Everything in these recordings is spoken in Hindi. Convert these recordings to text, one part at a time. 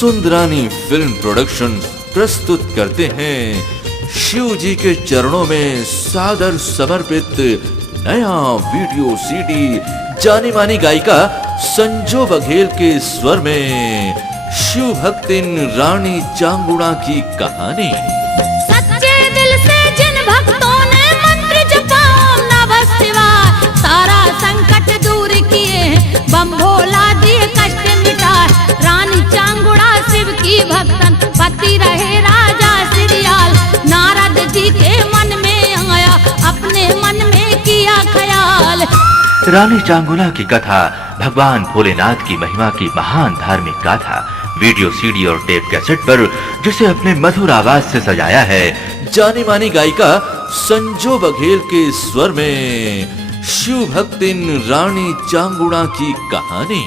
सुंदरानी फिल्म प्रोडक्शन प्रस्तुत करते हैं शिव जी के चरणों में सादर समर्पित नया वीडियो सीडी जानी मानी गायिका संजो बघेल के स्वर में शिव भक्तिन रानी चांगुड़ा की कहानी। सच्चे दिल से जिन भक्तों ने मंत्र जपा ओम नमः शिवाय, सारा संकट दूर किए, बम भोला दिए कष्ट मिटा। रानी चांगुड़ा शिव की भक्तन, पति रहे राजा सिरियाल। नारद जी के मन में आया, अपने मन में किया ख्याल। रानी चांगुला की कथा भगवान भोलेनाथ की महिमा की महान धार्मिक गाथा वीडियो सीडी और टेप कैसेट पर, जिसे अपने मधुर आवाज से सजाया है जानी मानी गायिका संजो बघेल के स्वर में शिव भक्तिन रानी चांगुड़ा की कहानी।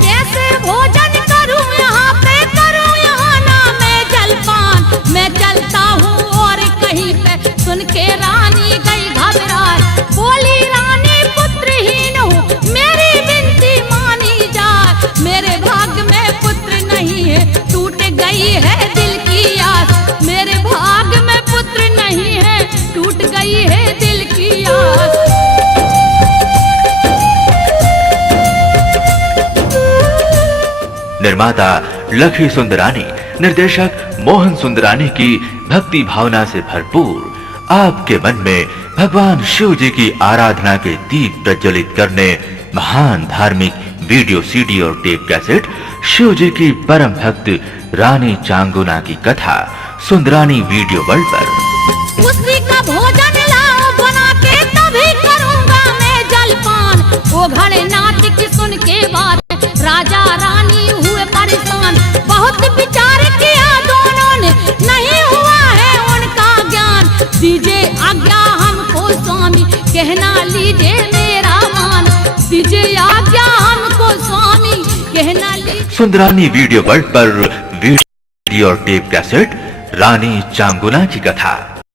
कैसे भोजन करूं यहाँ पे, करूं यहाँ ना मैं जलपान। मैं चलता हूँ और कहीं पे, सुन के रानी गई घबराए। बोली रानी पुत्रहीन हूँ, मेरी विनती मानी जाए। मेरे भाग्य में पुत्र नहीं है, टूट गई है दिल की आस। मेरे भाग्य में पुत्र नहीं है, टूट गई है दिल की आस। निर्माता लखी सुंदरानी, निर्देशक मोहन सुंदरानी की भक्ति भावना से भरपूर आपके मन में भगवान शिव जी की आराधना के दीप प्रज्वलित करने महान धार्मिक वीडियो सीडी और टेप कैसेट शिव जी की परम भक्त रानी चांगुला की कथा सुंदरानी वीडियो वर्ल्ड पर। उसी का भोजन लाओ बना के, तभी करूंगा मैं जलपान। वो घड़े नाटक सुन के बाद राजा रानी हुए परेशान। बहुत विचार किया दोनों ने, नहीं हुआ है उनका ज्ञान। दीजिए आज्ञा हमको स्वामी, कहना लीजिए मेरा मान। दीजिए आज्ञा हमको स्वामी, कहना लीजिए। सुंदरानी वीडियो वर्ल्ड पर वीडियो और टेप कैसेट रानी चांगुला की कथा।